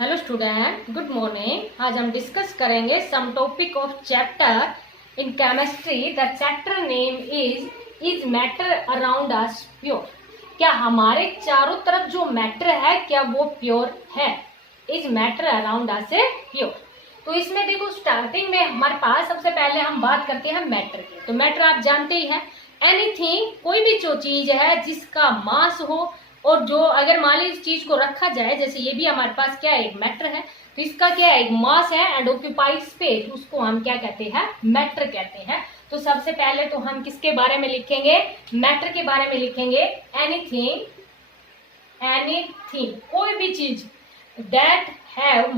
Hello student, good morning. आज हम discuss करेंगे some topic of chapter in chemistry. The chapter name is matter around us pure. क्या हमारे चारों तरफ जो मैटर है क्या वो प्योर है? Is matter around us pure. तो इसमें देखो, स्टार्टिंग में हमारे पास सबसे पहले हम बात करते हैं मैटर की। तो मैटर आप जानते ही हैं, एनीथिंग, कोई भी जो चीज है जिसका मास हो और जो अगर मान ली इस चीज को रखा जाए, जैसे ये भी हमारे पास क्या है, एक मैटर है, तो इसका क्या है, एक मास है एंड ऑक्यूपाई स्पेस, उसको हम क्या कहते हैं, मैटर कहते हैं। तो सबसे पहले तो हम किसके बारे में लिखेंगे, मैटर के बारे में लिखेंगे। एनीथिंग, एनीथिंग, कोई भी चीज that have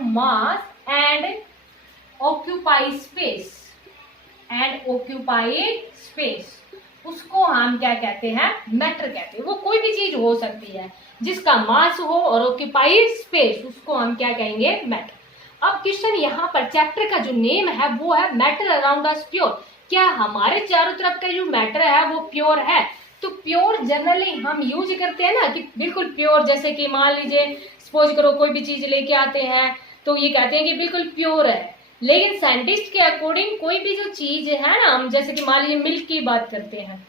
mass and occupy space, उसको हम क्या कहते हैं, मैटर कहते हैं। वो कोई भी चीज हो सकती है जिसका मास हो और ऑक्यूपाई स्पेस, उसको हम क्या कहेंगे, मैटर। अब क्वेश्चन यहाँ पर चैप्टर का जो नेम है वो है मैटर अराउंड अस प्योर। क्या हमारे चारों तरफ का जो मैटर है वो प्योर है? तो प्योर जनरली हम यूज करते हैं ना कि बिल्कुल प्योर, जैसे कि मान लीजिए सपोज करो कोई भी चीज लेके आते हैं तो ये कहते हैं कि बिल्कुल प्योर है। लेकिन साइंटिस्ट के अकॉर्डिंग कोई भी जो चीज है ना, हम जैसे कि मान लीजिए मिल्क की बात करते हैं,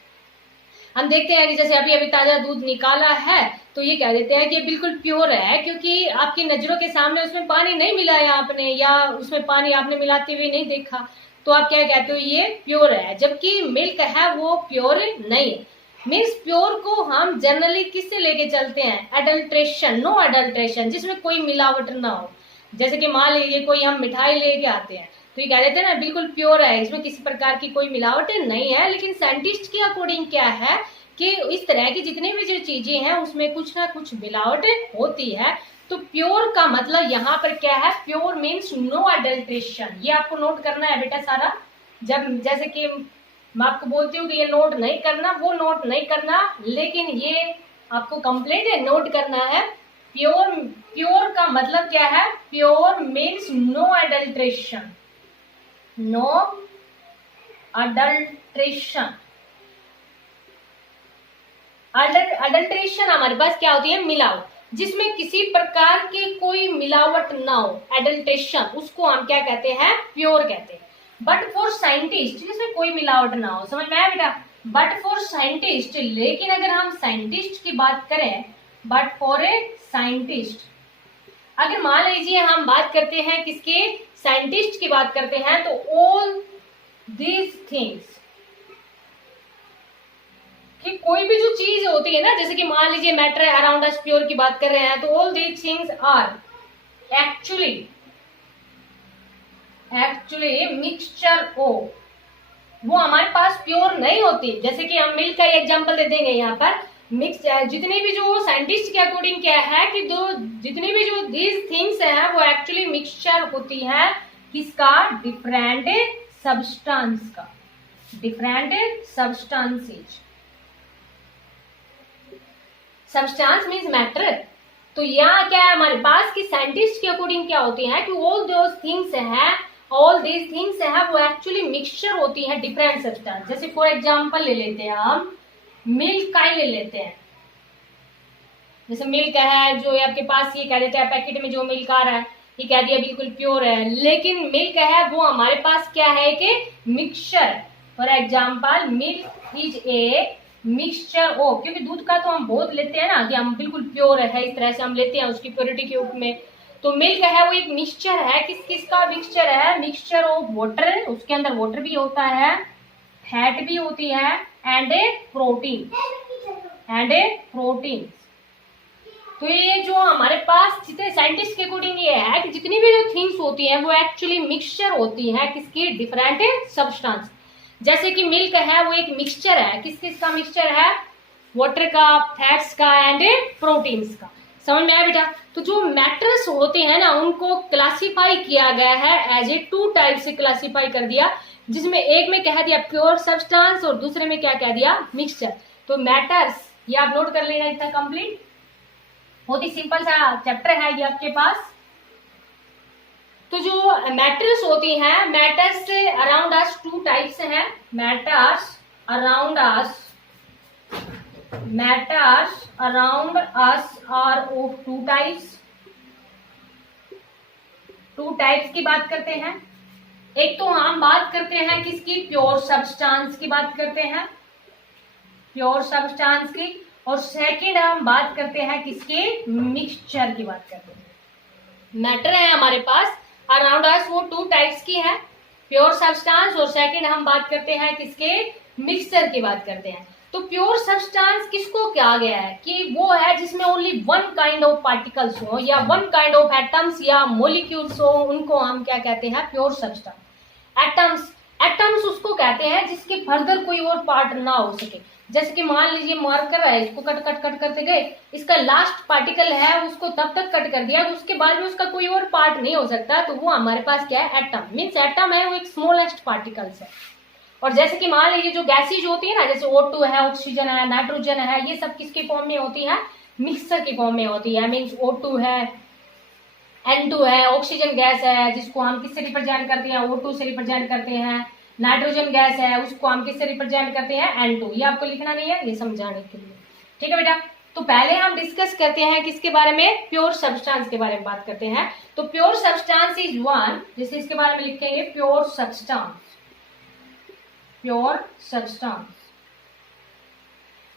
हम देखते हैं कि जैसे अभी अभी ताजा दूध निकाला है तो ये कह देते हैं कि बिल्कुल प्योर है, क्योंकि आपकी नजरों के सामने उसमें पानी नहीं मिलाया आपने, या उसमें पानी आपने मिलाते हुए नहीं देखा, तो आप क्या कहते हो, ये प्योर है। जबकि मिल्क है वो प्योर नहीं है। मीन्स प्योर को हम जनरली किससे लेके चलते हैं, एडल्ट्रेशन, नो एडल्ट्रेशन, जिसमें कोई मिलावट ना हो। जैसे कि मान लीजिए कोई हम मिठाई लेके आते हैं तो ये कह देते हैं ना बिल्कुल प्योर है, इसमें किसी प्रकार की कोई मिलावट नहीं है। लेकिन साइंटिस्ट के अकॉर्डिंग क्या है कि इस तरह की जितनी भी जो चीजें हैं उसमें कुछ ना कुछ मिलावट होती है। तो प्योर का मतलब यहाँ पर क्या है, प्योर मीन्स नो एडल्ट्रेशन। ये आपको नोट करना है बेटा सारा। जब जैसे कि मैं आपको बोलती हूँ कि ये नोट नहीं करना, वो नोट नहीं करना, लेकिन ये आपको कंप्लीट है नोट करना है। प्योर, प्योर का मतलब क्या है, pure means no adulteration, no adulteration. Adulteration हमारे पास क्या होती है, मिलावट, जिसमें किसी प्रकार की कोई मिलावट ना हो, एडल्ट्रेशन, उसको हम क्या कहते हैं, प्योर कहते हैं। बट फॉर साइंटिस्ट, जिसमें कोई मिलावट ना हो, समझ में आया बेटा, बट फॉर साइंटिस्ट। लेकिन अगर हम साइंटिस्ट की बात करें, बट फॉर ए साइंटिस्ट, अगर मान लीजिए हम बात करते हैं किसके, साइंटिस्ट की बात करते हैं, तो ऑल दीज थिंग्स, कि कोई भी जो चीज होती है ना, जैसे कि मान लीजिए मैटर अराउंड अस प्योर की बात कर रहे हैं, तो all these things are actually mixture of, वो हमारे पास प्योर नहीं होती। जैसे कि हम मिल्क का एग्जांपल दे देंगे यहाँ पर, मिक्स, जितनी भी जो साइंटिस्ट के अकॉर्डिंग क्या है कि दो जितनी भी जो दीज थिंग्स हैं वो एक्चुअली मिक्सचर होती है किसका, डिफरेंट सब्सटेंस का, different substances. Substance means matter. तो यहाँ क्या है हमारे पास कि साइंटिस्ट के अकॉर्डिंग क्या होती है कि ऑल दोज थिंग्स है, ऑल दीज थिंग्स है, वो एक्चुअली मिक्सचर होती है डिफरेंट सब्सटेंस। जैसे फॉर एग्जांपल ले लेते हैं हम मिल्क का ही ले लेते हैं। जैसे मिल्क है जो आपके पास, ये कह देते हैं पैकेट में जो मिल्क आ रहा है, ये कह दिया बिल्कुल प्योर है, लेकिन मिल्क है वो हमारे पास क्या है कि mixture. For example milk is a mixture of, क्योंकि दूध का तो हम बहुत लेते हैं ना कि हम बिल्कुल प्योर है, इस तरह से हम लेते हैं उसकी प्योरिटी के रूप में। तो मिल्क है वो एक मिक्सचर है, किस किस का मिक्सचर है, मिक्सचर ऑफ वाटर, उसके अंदर वाटर भी होता है, फैट भी होती है, एंड ए प्रोटीन, तो ये जो हमारे पास जितने साइंटिस्ट के अकॉर्डिंग ये है कि जितनी भी जो थिंग्स होती हैं वो एक्चुअली मिक्सचर होती हैं किसकी, डिफरेंट सब्सटेंस। जैसे कि मिल्क है वो एक मिक्सचर है, किस किस का मिक्सचर है, वाटर का, फैट्स का, एंड प्रोटीन्स का। समझ में आया बेटा। तो जो मैटर्स होते हैं ना उनको क्लासिफाई किया गया है एज ए टू टाइप से क्लासिफाई कर दिया, जिसमें एक में कह दिया प्योर सब्सटेंस और दूसरे में क्या कह दिया, मिक्सचर। तो मैटर्स ये आप नोट कर लेना, इतना कंप्लीट, बहुत ही सिंपल सा चैप्टर है ये आपके पास। तो जो मैटर्स होती हैं, matters around us two types हैं, matters around us matters around us are of two types. Two types की बात करते हैं। एक तो हम बात करते हैं किसकी, प्योर सब्सटेंस की बात करते हैं, प्योर सब्सटेंस की। और सेकंड हम बात करते हैं किसके, मिक्सचर की बात करते हैं। मैटर है हमारे पास अराउंड अस, वो टू टाइप्स की है, प्योर सब्सटेंस, और सेकंड हम बात करते हैं किसके, मिक्सचर की बात करते हैं। तो प्योर सब्सटेंस किसको कहा गया है कि वो है जिसमें only one kind of particles हो या वन काइंड ऑफ एटम्स या मोलिक्यूल्स हो, उनको हम क्या कहते हैं, प्योर सब्सटेंस। एटम्स, एटम्स उसको कहते हैं जिसके फर्दर कोई और पार्ट ना हो सके। जैसे कि मान लीजिए मार्कर है, इसको कट कट कट करते गए, इसका लास्ट पार्टिकल है उसको तब तक कट कर दिया तो उसके बाद में उसका कोई और पार्ट नहीं हो सकता, तो वो हमारे पास क्या है, एटम। मीन्स एटम है वो एक स्मॉलेस्ट पार्टिकल्स है। और जैसे कि मान लीजिए जो गैसेज होती है ना, जैसे O2 है, ऑक्सीजन है, नाइट्रोजन है, ये सब किसके फॉर्म में होती है, मिक्सचर के फॉर्म में होती है। मीन्स O2 है, N2 है, ऑक्सीजन गैस है जिसको हम किससे रिप्रेजेंट करते हैं, O2 से रिप्रेजेंट करते हैं। नाइट्रोजन गैस है उसको हम किससे रिप्रेजेंट करते हैं, N2। ये आपको लिखना नहीं है, ये समझाने के लिए, ठीक है बेटा। तो पहले हम डिस्कस करते हैं किसके बारे में, प्योर सब्सटेंस के बारे में बात करते हैं। तो प्योर सब्सटेंस इज वन, जैसे इसके बारे में लिखेंगे प्योर सब्सटेंस, प्योर सब्सटेंस।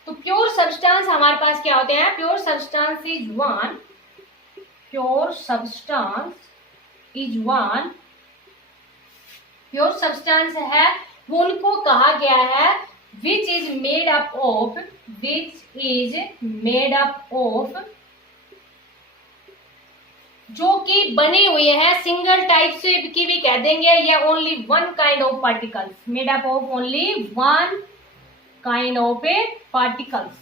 तो प्योर सब्सटेंस हमारे पास क्या होते हैं, pure substance is one, pure substance is one, pure substance है वो उनको कहा गया है which is made up of, which is made up of, जो कि बने हुए हैं सिंगल टाइप से की भी कह देंगे या only one kind of particles, made up of only one kind of A particles,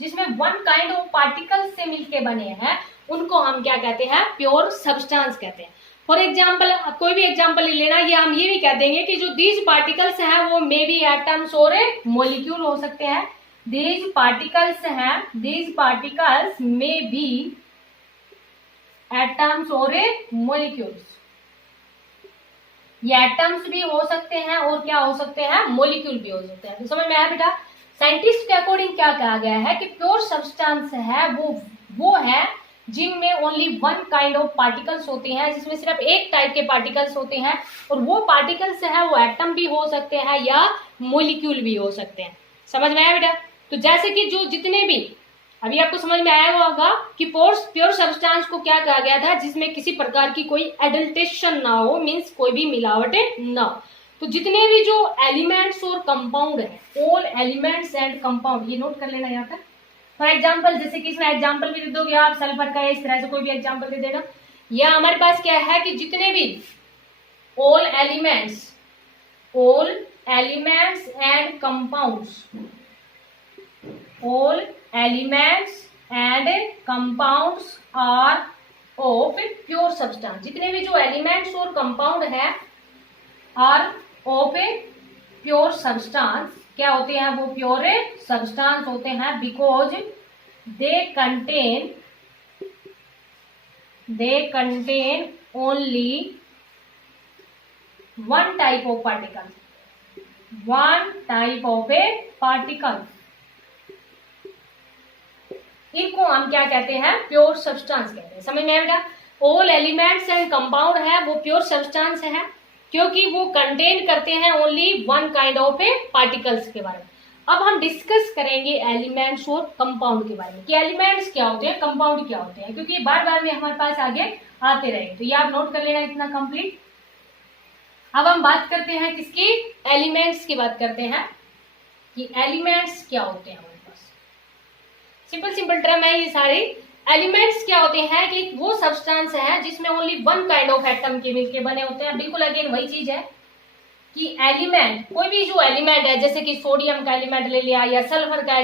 जिसमें वन काइंड ऑफ पार्टिकल्स से मिलके बने हैं, उनको हम क्या कहते हैं, प्योर सब्सटेंस कहते हैं। फॉर एग्जाम्पल, कोई भी एग्जाम्पल ले लेना, ये हम ये भी कह देंगे कि जो दीज पार्टिकल्स हैं वो मे बी एटम्स और मॉलिक्यूल हो सकते हैं। दीज पार्टिकल्स हैं, these particles may be atoms और मॉलिक्यूल्स, ये एटम्स भी हो सकते हैं और क्या हो सकते हैं, मॉलिक्यूल भी हो सकते हैं। तो समझ में आया बेटा। साइंटिस्ट के अकॉर्डिंग क्या कहा गया है कि प्योर सब्सटेंस है वो है जिनमें only one kind of particles होते हैं, जिसमें सिर्फ एक टाइप के पार्टिकल्स होते हैं, और वो पार्टिकल्स है वो एटम भी हो सकते हैं या मॉलिक्यूल भी हो सकते हैं। समझ में आया बेटा। तो जैसे कि जो जितने भी अभी आपको समझ में आया होगा कि प्योर सब्सटेंस को क्या कहा गया था, जिसमें किसी प्रकार की कोई एडल्टेशन ना हो, मीन्स कोई भी मिलावट ना हो। तो जितने भी जो एलिमेंट्स और कंपाउंड है, ऑल एलिमेंट्स एंड कंपाउंड, ये नोट कर लेना यहाँ पर। फॉर एग्जाम्पल, जैसे कि इसमें एग्जाम्पल भी दे दोगे आप, सल्फर का, इस तरह से कोई भी एग्जाम्पल दे देना। या हमारे पास क्या है कि जितने भी all elements and compounds, all elements and compounds are of pure substance, जितने भी जो एलिमेंट्स और कंपाउंड है are of a pure substance, क्या होते हैं वो, प्योर सब्सटेंस होते हैं, because they contain only one type of particle, one type of a particle, इनको हम क्या कहते हैं, प्योर सब्सटेंस कहते हैं। समझ में आएगा। ऑल एलिमेंट्स एंड कंपाउंड है वो प्योर सब्सटेंस है क्योंकि वो कंटेन करते हैं only one kind of A particles के बारे में। अब हम डिस्कस करेंगे एलिमेंट्स और कंपाउंड के बारे में कि एलिमेंट्स क्या होते हैं, कंपाउंड क्या होते हैं, क्योंकि बार बार में हमारे पास आगे आते रहेंगे। तो ये आप नोट कर लेना इतना कंप्लीट। अब हम बात करते हैं किसकी, एलिमेंट्स की बात करते हैं कि एलिमेंट्स क्या होते हैं। हमारे पास सिंपल टर्म है ये सारे। एलिमेंट्स क्या होते हैं कि वो सब्सटेंस है जिसमें only one kind of atom के मिलके बने होते हैं। बिल्कुल अगेन वही चीज है कि एलिमेंट, कोई भी जो एलिमेंट है, जैसे कि सोडियम का एलिमेंट ले लिया या सल्फर का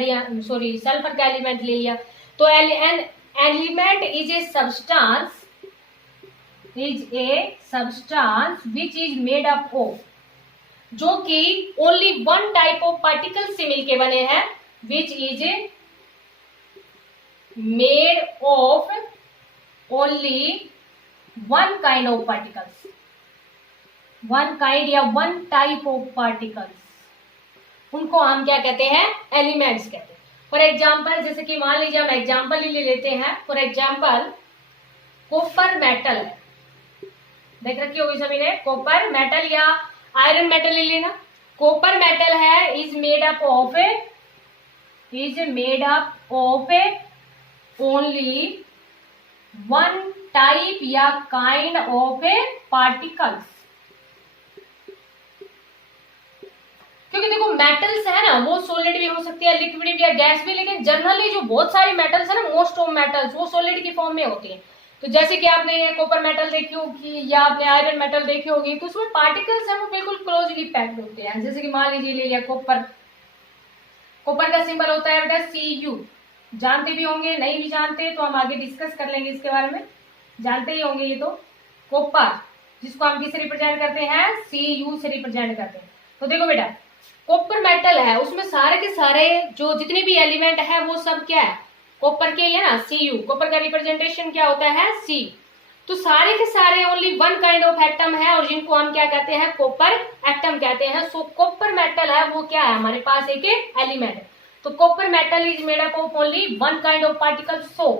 एलिमेंट ले लिया, तो an element is a substance which is made up of, जो कि only one type of particle से मिलके बने हैं, which is made of only one kind of particles, one kind या वन टाइप ऑफ पार्टिकल्स, उनको हम क्या कहते हैं, एलिमेंट्स कहते हैं। फॉर एग्जाम्पल, जैसे कि मान लीजिए हम एग्जाम्पल ही ले लेते हैं। फॉर एग्जाम्पल कॉपर मेटल, देख रखी होगी सभी ने, कॉपर मेटल या आयरन मेटल ले लेना। कॉपर मेटल है is made up of only one type या काइंड ऑफ ए पार्टिकल्स। क्योंकि देखो मेटल्स है ना, वो सॉलिड भी हो सकती है, लिक्विड भी या गैस भी, लेकिन जनरली जो बहुत सारी मेटल्स है ना, मोस्ट ऑफ मेटल्स वो सॉलिड की फॉर्म में होती है। तो जैसे कि आपने कॉपर मेटल देखी होगी या आपने आयरन मेटल देखी होगी, तो उसमें पार्टिकल्स है वो बिल्कुल क्लोजली पैक्ड होते हैं। जैसे कि मान लीजिए ले लिया कॉपर, कॉपर का सिंबल होता है बेटा Cu। जानते भी होंगे, नहीं भी जानते तो हम आगे डिस्कस कर लेंगे इसके बारे में, जानते ही होंगे। ये तो कॉपर जिसको हम किससे रिप्रेजेंट करते हैं, Cu से रिप्रेजेंट करते हैं। तो देखो बेटा कॉपर मेटल है, उसमें सारे के सारे जो जितने भी एलिमेंट है वो सब क्या है, कॉपर के है ना, Cu। कॉपर का रिप्रेजेंटेशन क्या होता है, C। तो सारे के सारे only one kind of atom है और जिनको हम क्या कहते हैं, कॉपर एटम कहते हैं। सो कॉपर मेटल है वो क्या है, हमारे पास एक एलिमेंट है। तो copper metal is made up of only one kind of particle. So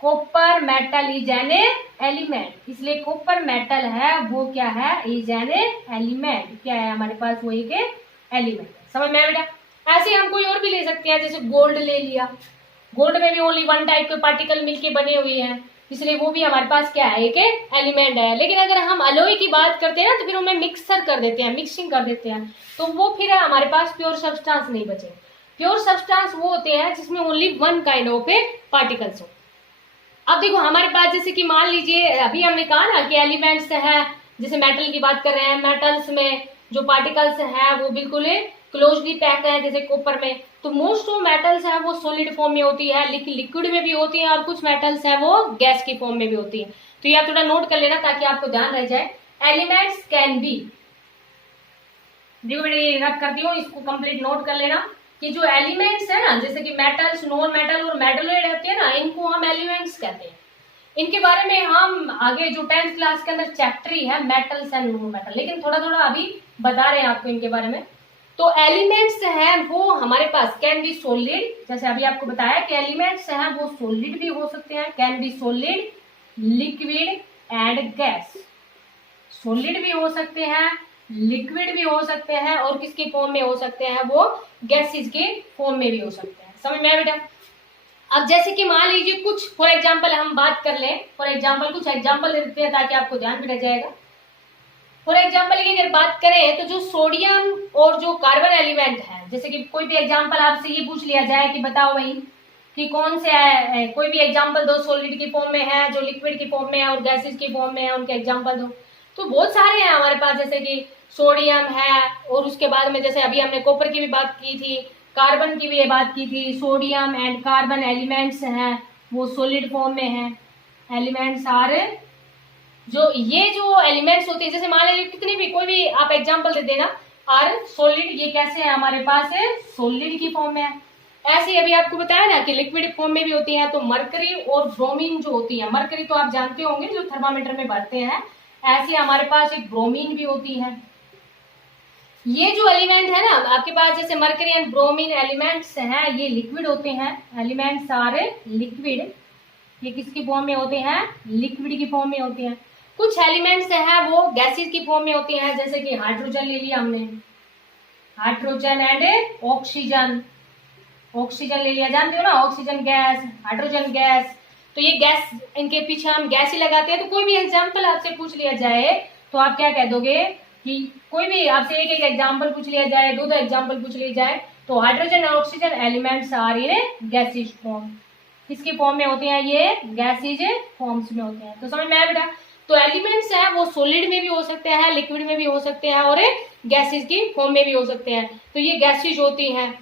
copper metal is an element, इसलिए कॉपर मेटल है वो क्या है, इज एन एलिमेंट। क्या है हमारे पास, वो एक एलिमेंट। समझ में आया बेटा। ऐसे हम कोई और भी ले सकते हैं, जैसे गोल्ड ले लिया, गोल्ड में भी ओनली वन टाइप के पार्टिकल मिलके बने हुए हैं, इसलिए वो भी हमारे पास क्या है, एक एलिमेंट है। लेकिन अगर हम अलॉय की बात करते हैं ना, तो फिर उनमें मिक्सर कर देते हैं, मिक्सिंग कर देते हैं, तो वो फिर हमारे पास प्योर सब्सटेंस नहीं बचे। प्योर सब्सटेंस वो होते हैं जिसमें only one kind of particles हो। अब देखो हमारे पास जैसे कि मान लीजिए अभी हमने कहा ना कि एलिमेंट्स है, जैसे मेटल की बात कर रहे हैं, मेटल्स में जो पार्टिकल्स है वो बिल्कुल क्लोजली पैक्ड है, जैसे कॉपर में। तो मोस्ट ऑफ मेटल्स है वो सॉलिड फॉर्म में होती है, लेकिन लिक्विड में भी होती है, और कुछ मेटल्स है वो गैस की फॉर्म में भी होती है। तो ये आप थोड़ा नोट कर लेना ताकि आपको ध्यान रह जाए। एलिमेंट्स कैन बी, देखो बेटा रब करती हूँ, इसको कंप्लीट नोट कर लेना कि जो एलिमेंट्स है ना, जैसे कि मेटल्स, नॉन मेटल और मेटलॉइड होते हैं ना, इनको हम एलिमेंट्स कहते हैं। इनके बारे में हम आगे जो 10th क्लास के अंदर चैप्टर ही है मेटल्स एंड नॉन मेटल, लेकिन थोड़ा थोड़ा अभी बता रहे हैं आपको इनके बारे में। तो एलिमेंट्स हैं वो हमारे पास कैन बी सॉलिड, जैसे अभी आपको बताया कि एलिमेंट्स हैं वो सॉलिड भी हो सकते हैं, can be solid, liquid and gas. Solid भी हो सकते हैं, लिक्विड भी हो सकते हैं, और किसकी फॉर्म में हो सकते हैं, वो गैसेस के फॉर्म में भी हो सकते हैं। समझ में आया बेटा। अब जैसे कि मान लीजिए कुछ फॉर एग्जाम्पल हम बात कर लें, फॉर एग्जाम्पल कुछ एग्जाम्पल दे देते हैं ताकि आपको ध्यान भी रह जाएगा। फॉर एग्जाम्पल की अगर बात करें तो जो सोडियम और जो कार्बन एलिमेंट है, जैसे कि कोई भी एग्जाम्पल आपसे ये पूछ लिया जाए कि बताओ भाई कि कौन से है, कोई भी एग्जाम्पल दो, सॉलिड की फॉर्म में है, जो लिक्विड की फॉर्म में है और गैसेस की फॉर्म में है, उनके एग्जाम्पल दो। तो बहुत सारे हैं हमारे पास, जैसे कि सोडियम है, और उसके बाद में जैसे अभी हमने कॉपर की भी बात की थी, कार्बन की भी बात की थी। सोडियम एंड कार्बन एलिमेंट्स हैं वो सॉलिड फॉर्म में है। एलिमेंट्स आर, जो ये जो एलिमेंट्स होते हैं, जैसे मान लीजिए कितनी भी कोई भी आप एग्जांपल दे देना, आर सॉलिड, ये कैसे है हमारे पास है, सॉलिड की फॉर्म में है। ऐसे अभी आपको बताया ना कि लिक्विड फॉर्म में भी होती है। तो मरकरी और ब्रोमीन जो होती है, मरकरी तो आप जानते होंगे जो थर्मामीटर में भरते हैं, ऐसे हमारे पास एक ब्रोमीन भी होती है। ये जो एलिमेंट है ना आपके पास, जैसे मरकरी एंड ब्रोमीन एलिमेंट्स हैं, ये लिक्विड होते हैं। एलिमेंट्स आर लिक्विड, ये किसकी फॉर्म में होते हैं, लिक्विड की फॉर्म में होते हैं। कुछ एलिमेंट्स हैं वो गैसेस की फॉर्म में होती हैं, जैसे कि हाइड्रोजन ले लिया हमने, हाइड्रोजन एंड ऑक्सीजन। ऑक्सीजन ले लिया, जानते हो ना, ऑक्सीजन गैस, हाइड्रोजन गैस। तो ये गैस, इनके पीछे हम गैस ही लगाते हैं। तो कोई भी एग्जाम्पल आपसे पूछ लिया जाए तो आप क्या कह दोगे कि कोई भी आपसे एक एक एग्जाम्पल पूछ लिया जाए, दो एग्जाम्पल पूछ लिया जाए, तो हाइड्रोजन और oxygen elements are in gases form. किसकी फॉर्म में होते हैं, ये गैसेज फॉर्म्स में होते हैं। तो समझ में आया बेटा। तो एलिमेंट्स है वो सॉलिड में भी हो सकते हैं, लिक्विड में भी हो सकते हैं, और गैसेज की फॉर्म में भी हो सकते हैं। तो ये गैसेज होती हैं।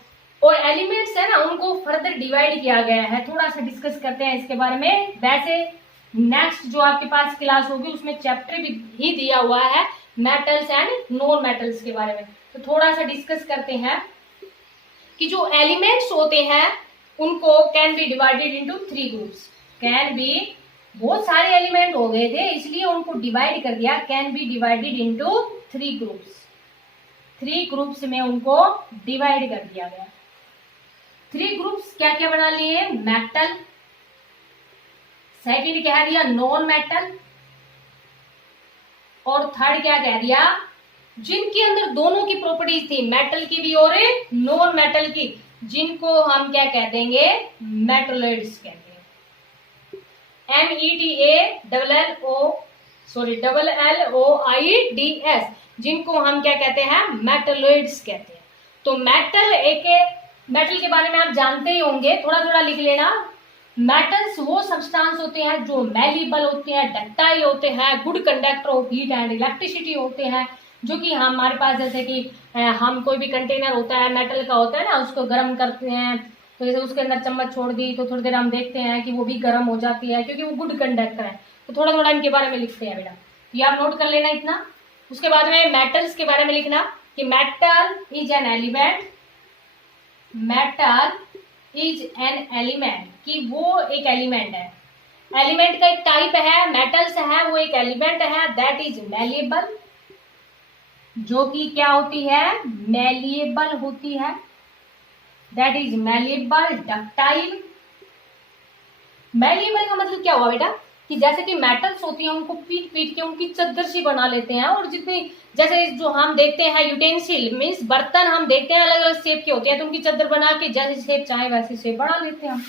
और एलिमेंट्स है ना, उनको फर्दर डिवाइड किया गया है। थोड़ा सा डिस्कस करते हैं इसके बारे में। वैसे नेक्स्ट जो आपके पास क्लास होगी उसमें चैप्टर भी ही दिया हुआ है मेटल्स एंड नॉन मेटल्स के बारे में। तो थोड़ा सा डिस्कस करते हैं कि जो एलिमेंट्स होते हैं उनको can be divided into 3 groups. Can be, बहुत सारे एलिमेंट हो गए थे इसलिए उनको डिवाइड कर दिया, can be divided into 3 groups. 3 groups में उनको डिवाइड कर दिया गया। 3 ग्रुप्स क्या क्या बना लिए? मेटल, सेकंड क्या दिया? नॉन मेटल, और थर्ड क्या कह दिया? जिनके अंदर दोनों की प्रॉपर्टीज थी, मेटल की भी और नॉन मेटल की, जिनको हम क्या कह देंगे? मेटलोइड्स कहते हैं। METALLOIDS, जिनको हम क्या कहते हैं? मेटलोइड्स कहते हैं। तो मेटल के बारे में आप जानते ही होंगे, थोड़ा थोड़ा लिख लेना। मेटल्स वो सब्सटेंस होते हैं जो मैलिबल होते हैं, डक्टाइल होते हैं, good conductor of heat and electricity होते हैं, जो कि हमारे पास जैसे कि हम कोई भी कंटेनर होता है मेटल का होता है ना, उसको गर्म करते हैं, तो जैसे उसके अंदर चम्मच छोड़ दी तो थोड़ी देर हम देखते हैं कि वो भी गर्म हो जाती है, क्योंकि वो गुड कंडक्टर है। तो थोड़ा थोड़ा इनके बारे में लिखते हैं बेटा, ये आप नोट कर लेना इतना। उसके बाद में मेटल्स के बारे में लिखना कि metal is an element, metal is an element, कि वो एक एलिमेंट है। एलिमेंट का एक टाइप है, मेटल्स है, वो एक एलिमेंट है दैट इज मैलिएबल, जो कि क्या होती है? मैलिएबल होती है, that is malleable, ductile. Malleable का मतलब क्या हुआ बेटा? कि जैसे कि मेटल्स होती हैं उनको पीट पीट के उनकी चद्दर सी बना लेते हैं, और जितनी जैसे जो हम देखते हैं यूटेंसिल मीन्स बर्तन हम देखते हैं अलग अलग शेप के होते हैं, तो उनकी चद्दर बना के जैसे शेप चाहे वैसे शेप बना लेते हैं हम।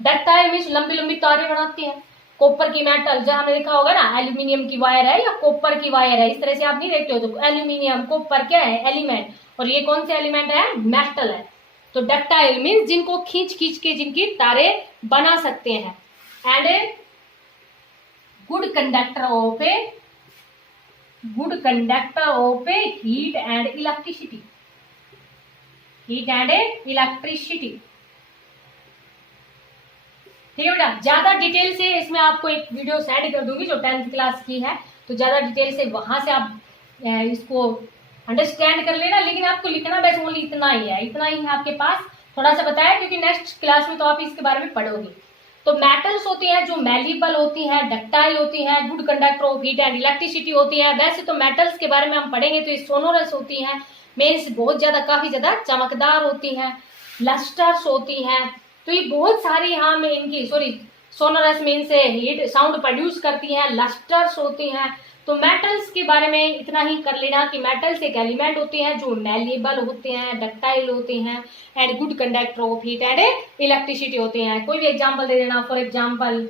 डक्टाइल मीन्स लंबी लंबी तारें बनाते हैं। कॉपर की मेटल, जब हमने देखा होगा ना एल्यूमिनियम की वायर है या कॉपर की वायर है, इस तरह से आप नहीं देखते हो, तो एल्यूमिनियम कॉपर क्या है? एलिमेंट, और ये कौन से एलिमेंट है? मेटल है। तो डक्टाइल मीन्स जिनको खींच खींच के जिनकी तारें बना सकते हैं। And good conductor of A heat and electricity, heat and electricity. ठीक है बेटा, ज्यादा डिटेल से इसमें आपको एक वीडियो सेंड कर दूंगी जो 10th क्लास की है, तो ज्यादा डिटेल से वहां से आप इसको अंडरस्टैंड कर लेना, लेकिन आपको लिखना बस ओनली इतना ही है, इतना ही है आपके पास। थोड़ा सा बताया क्योंकि नेक्स्ट क्लास में तो आप इसके बारे में पढ़ोगे। तो मेटल्स होती हैं जो मैलिबल होती हैं, डक्टाइल होती हैं, good conductor of heat and electricity होती है। वैसे तो मेटल्स के बारे में हम पढ़ेंगे तो ये सोनोरस होती हैं, मीन्स बहुत ज्यादा काफी ज्यादा चमकदार होती हैं, लस्टर्स होती हैं। तो ये बहुत सारी हम इनकी sonorous means heat sound produce करती हैं, लस्टर्स होती हैं। तो मेटल्स के बारे में इतना ही कर लेना कि मेटल्स एक एलिमेंट होते हैं जो मैलिएबल होते हैं, डक्टाइल होते हैं, and good conductor of heat and electricity होते हैं। कोई भी एग्जांपल दे देना, फॉर एग्जांपल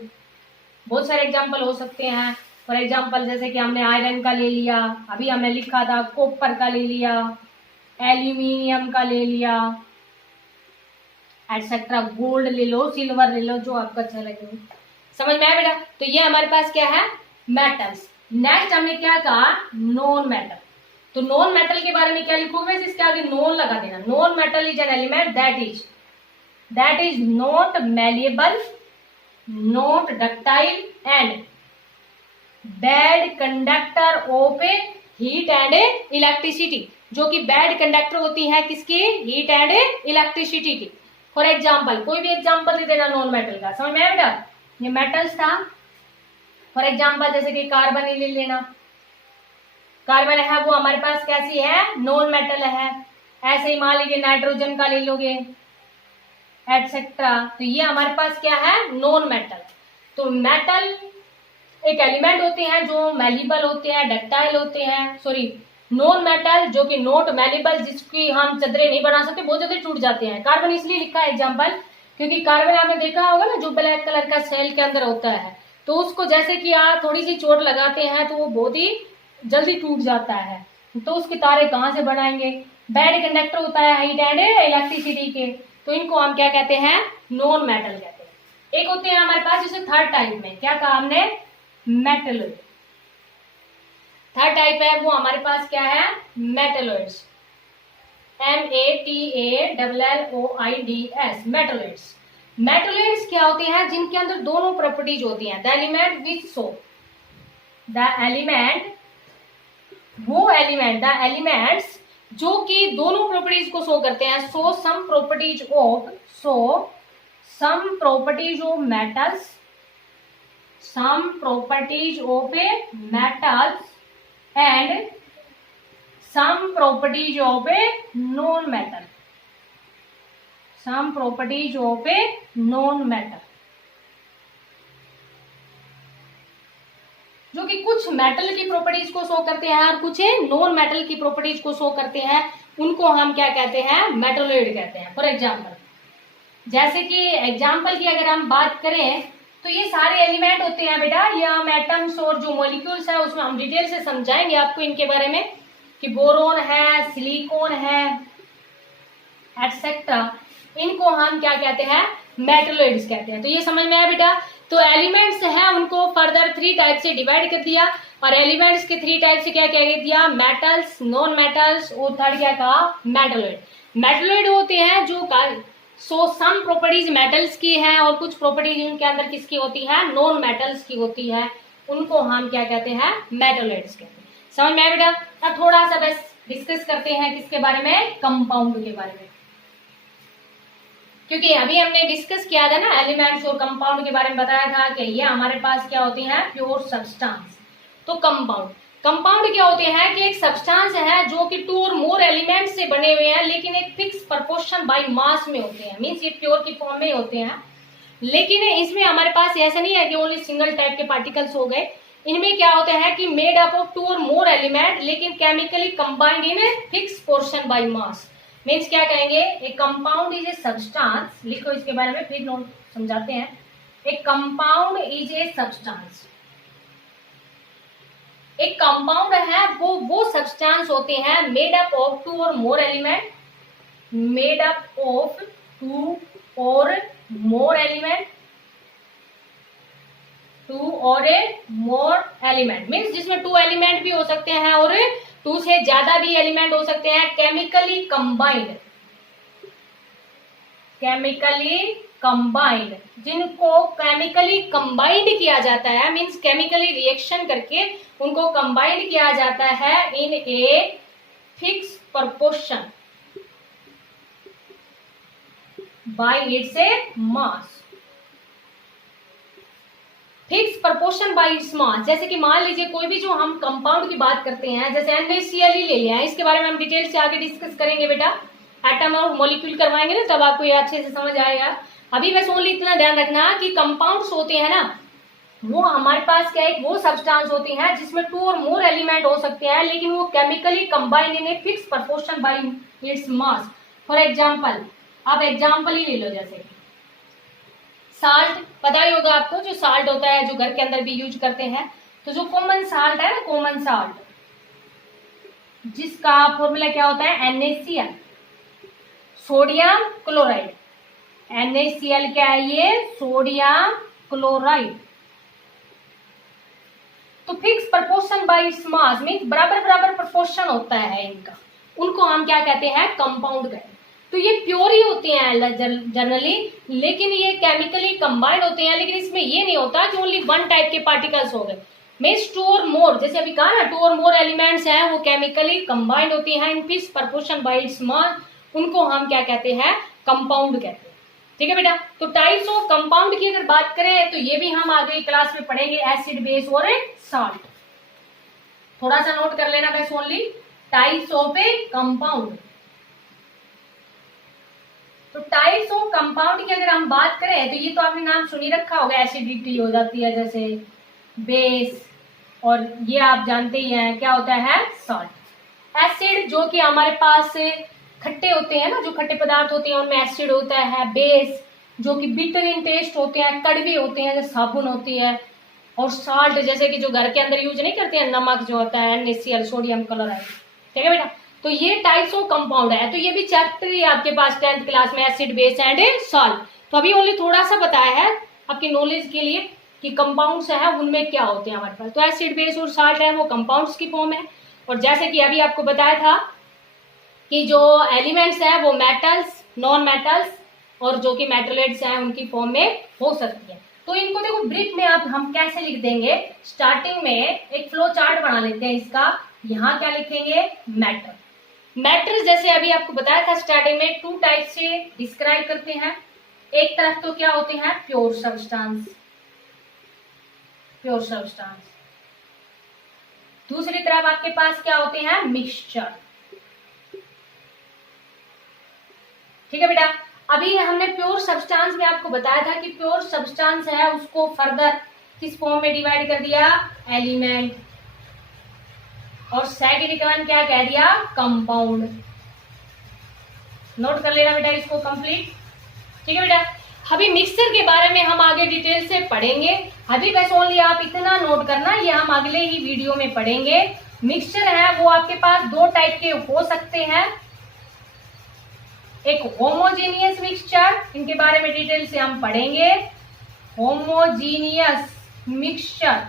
बहुत सारे एग्जांपल हो सकते हैं। फॉर एग्जांपल जैसे कि हमने आयरन का ले लिया, अभी हमने लिखा था कॉपर का ले लिया, एल्यूमिनियम का ले लिया, एटसेट्रा, गोल्ड ले लो, सिल्वर ले लो, जो आपको अच्छा लगे। समझ में आया बेटा? तो ये हमारे पास क्या है? मेटल्स। नेक्स्ट हमने क्या कहा? Non metal. तो नॉन मेटल के बारे में क्या लिखोगे? इसके आगे नॉन लगा देना। Non metal is an element that is not malleable, not ductile and bad conductor of heat and electricity, जो कि बैड कंडक्टर होती है किसकी? हीट एंड इलेक्ट्रिसिटी की। फॉर एग्जाम्पल कोई भी एग्जाम्पल दे देना नॉन मेटल का। समझ में आया बेटा? ये मेटल्स था। फॉर एग्जाम्पल जैसे कि कार्बन ही ले लेना, कार्बन है वो हमारे पास कैसी है? नॉन मेटल है। ऐसे ही मान लीजिए नाइट्रोजन का ले लोगे, एटसेट्रा, तो ये हमारे पास क्या है? Non metal. तो मेटल एक एलिमेंट होते हैं जो मैलिबल होते हैं, डक्टाइल होते हैं, नॉन मेटल जो कि नॉट मैलिबल, जिसकी हम चदरें नहीं बना सकते, बहुत जल्दी टूट जाते हैं। कार्बन इसलिए लिखा है एग्जाम्पल क्योंकि कार्बन आपने देखा होगा ना, जो ब्लैक कलर का सेल के अंदर होता है, तो उसको जैसे कि आप थोड़ी सी चोट लगाते हैं तो वो बहुत ही जल्दी टूट जाता है। तो उसके तारे कहाँ से बनाएंगे? बैड कंडक्टर होता है हीट एंड इलेक्ट्रिसिटी के, तो इनको हम क्या कहते हैं? नॉन मेटल कहते हैं। एक होते हैं हमारे पास जैसे थर्ड टाइप में, क्या कहा हमने? मेटलोइड। थर्ड टाइप है वो हमारे पास क्या है? Metalloids, METALLOIDS, metalloids. मेटलोइड्स क्या होते हैं? जिनके अंदर दोनों प्रॉपर्टीज होती हैं। The element which show, the elements जो कि दोनों प्रॉपर्टीज को शो करते हैं। So some properties of metals, some properties of a metals and some properties of a non metal, some properties of a non metal, जो कि कुछ metal की प्रॉपर्टीज को शो करते हैं और कुछ नॉन मेटल की प्रॉपर्टीज को शो करते हैं, उनको हम क्या कहते हैं, मेटलॉइड कहते हैं। फॉर एग्जांपल, जैसे कि एग्जांपल की अगर हम बात करें तो ये सारे एलिमेंट होते हैं बेटा, ये हम एटम्स और जो मॉलिक्यूल्स है उसमें हम डिटेल से समझाएंगे आपको इनके बारे में, कि बोरोन है, सिलिकॉन है, एटसेट्रा, इनको हम क्या कहते हैं, मेटलॉइड्स कहते हैं। तो ये समझ में आया बेटा। तो एलिमेंट्स हैं उनको फर्दर 3 टाइप से डिवाइड कर दिया, और एलिमेंट्स के 3 टाइप से क्या कह दिया, मेटल्स, नॉन मेटल्स, और थर्ड क्या कहा, मेटलॉइड। मेटलॉइड होते हैं जो सम प्रॉपर्टीज मेटल्स की हैं और कुछ प्रॉपर्टीज उनके अंदर किसकी होती है, नॉन मेटल्स की होती है, उनको हम क्या कहते हैं, मेटलॉइड्स कहते हैं। समझ में आया बेटा। अब थोड़ा सा बस डिस्कस करते हैं किसके बारे में, कंपाउंड के बारे में, क्योंकि अभी हमने डिस्कस किया था ना एलिमेंट्स और कंपाउंड के बारे में, बताया था कि ये हमारे पास क्या होती हैं, प्योर सब्सटेंस। तो कंपाउंड क्या होते हैं कि एक सब्सटेंस है जो कि 2 और मोर एलिमेंट से बने हुए हैं, लेकिन एक फिक्स प्रोपोर्शन बाय मास में होते हैं, मींस ये प्योर की फॉर्म में होते हैं। लेकिन इसमें हमारे पास ऐसा नहीं है कि ओनली सिंगल टाइप के पार्टिकल्स हो गए, इनमें क्या होता है कि मेड अप ऑफ 2 और मोर एलिमेंट, लेकिन chemically combined in fix portion by mass. Means क्या कहेंगे, एक कंपाउंड इज ए सब्सटेंस, लिखो इसके बारे में फिर नोट समझाते हैं। एक कंपाउंड इज ए सब्सटेंस, एक कंपाउंड है वो सब्सटेंस होते हैं मेड अप ऑफ 2 और मोर एलिमेंट, मेड अप ऑफ 2 और मोर एलिमेंट, 2 और मोर एलिमेंट, मीन्स जिसमें 2 एलिमेंट भी हो सकते हैं और 2 से ज्यादा भी एलिमेंट हो सकते हैं, केमिकली कंबाइंड, केमिकली कंबाइंड, जिनको केमिकली कंबाइंड किया जाता है, मींस केमिकली रिएक्शन करके उनको कंबाइंड किया जाता है in a fix proportion by its mass, fix proportion by its mass. जैसे कि मान लीजिए कोई भी जो हम कंपाउंड की बात करते हैं, जैसे NaCl ही ले लिया है, इसके बारे में हम डिटेल से आगे डिस्कस करेंगे बेटा, एटम और मॉलिक्यूल करवाएंगे ना, तब आपको ये अच्छे से समझ आएगा। अभी बस ओनली इतना ध्यान रखना कि कंपाउंड्स होते हैं ना, वो हमारे पास क्या है, वो सब्सटेंस होती हैं जिसमें 2 और मोर एलिमेंट हो सकते हैं, लेकिन वो chemically combined in a fix proportion by its mass. For example, आप एग्जांपल ही ले लो, जैसे साल्ट, पता ही होगा आपको, जो साल्ट होता है जो घर के अंदर भी यूज करते हैं, तो जो कॉमन साल्ट है ना, कॉमन साल्ट, जिसका फॉर्मूला क्या होता है, NaCl, सोडियम क्लोराइड। NaCl क्या है, ये सोडियम क्लोराइड। तो fix proportion by its mass, means बराबर बराबर प्रोपोर्शन होता है इनका, उनको हम क्या कहते हैं, कंपाउंड कहते हैं। तो ये प्योर ही होते हैं जनरली, लेकिन ये केमिकली कंबाइंड होते हैं, लेकिन इसमें ये नहीं होता कि ओनली 1 टाइप के पार्टिकल्स हो गए, मींस 2 और मोर, जैसे अभी कहा ना 2 और मोर एलिमेंट्स हैं, वो केमिकली कंबाइंड होती हैं in fix proportion by its मास, उनको हम क्या कहते हैं, कंपाउंड कहते हैं। ठीक है बेटा। तो टाइप्स ऑफ कंपाउंड की अगर बात करें तो ये भी हम आगे क्लास में पढ़ेंगे, एसिड, बेस और साल्ट। थोड़ा सा नोट कर लेना बस, only types of A compound. तो टाइप्स ऑफ कंपाउंड की अगर हम बात करें तो ये तो आपने नाम सुनी रखा होगा, एसिडिटी हो जाती है जैसे, बेस, और ये आप जानते ही हैं क्या होता है, सॉल्ट। एसिड जो कि हमारे पास खट्टे होते हैं ना, जो खट्टे पदार्थ होते हैं उनमें एसिड होता है। बेस जो कि बिटर इन टेस्ट होते हैं, कड़वे होते हैं, जैसे साबुन होती है। और साल्ट जैसे कि जो घर के अंदर यूज नहीं करते हैं, नमक जो होता है, NaCl, सोडियम क्लोराइड। ठीक है बेटा। तो ये टाइप्स ऑफ कंपाउंड है। तो ये भी चैप्टर ही आपके पास 10th क्लास में, एसिड, बेस एंड सॉल्ट। तो अभी ओनली थोड़ा सा बताया है आपकी नॉलेज के लिए कि कंपाउंड्स है उनमें क्या होते हैं हमारे पास। तो एसिड, बेस और साल्ट है वो कंपाउंड्स की फॉर्म है। और जैसे कि अभी आपको बताया था कि जो एलिमेंट्स हैं वो मेटल्स, नॉन मेटल्स और जो कि मेटलॉइड्स हैं उनकी फॉर्म में हो सकती है। तो इनको देखो ब्रीफ में आप हम कैसे लिख देंगे, स्टार्टिंग में एक फ्लो चार्ट बना लेते हैं इसका। यहाँ क्या लिखेंगे, मैटर। मैटर जैसे अभी आपको बताया था स्टार्टिंग में 2 टाइप से डिस्क्राइब करते हैं। एक तरफ तो क्या होते हैं, प्योर सब्सटेंस, प्योर सब्सटेंस। दूसरी तरफ आपके पास क्या होते हैं, मिक्सचर। ठीक है बेटा। अभी हमने प्योर सब्सटेंस में आपको बताया था कि प्योर सब्सटेंस है उसको फर्दर किस फॉर्म में डिवाइड कर दिया, एलिमेंट, और सेकेंड वन क्या कह दिया, कंपाउंड। नोट कर लेना बेटा इसको कंप्लीट। ठीक है बेटा। अभी मिक्सचर के बारे में हम आगे डिटेल से पढ़ेंगे, अभी बस ओनली आप इतना नोट करना, ये हम अगले ही वीडियो में पढ़ेंगे। मिक्सचर है वो आपके पास दो टाइप के हो सकते हैं, एक होमोजीनियस मिक्सचर, इनके बारे में डिटेल से हम पढ़ेंगे, होमोजीनियस मिक्सचर,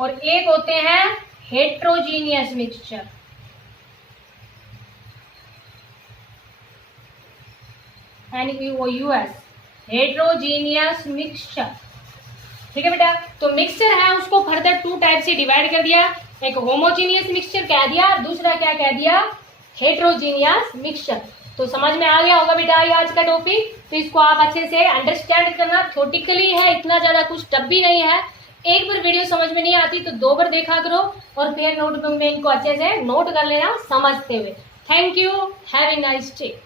और एक होते हैं heterogeneous mixture. NEOUS, heterogeneous mixture. ठीक है बेटा। तो मिक्सचर है उसको फर्दर टू टाइप से डिवाइड कर दिया, एक होमोजीनियस मिक्सचर कह दिया, दूसरा क्या कह दिया, हेट्रोजीनियस मिक्सचर। तो समझ में आ गया होगा बेटा ये आज का टॉपिक। तो इसको आप अच्छे से अंडरस्टैंड करना, थ्योरेटिकली है, इतना ज्यादा कुछ टफ भी नहीं है। एक बार वीडियो समझ में नहीं आती तो दो बार देखा करो, और फिर नोटबुक में इनको अच्छे से नोट कर लेना समझते हुए। Thank you, have a nice day.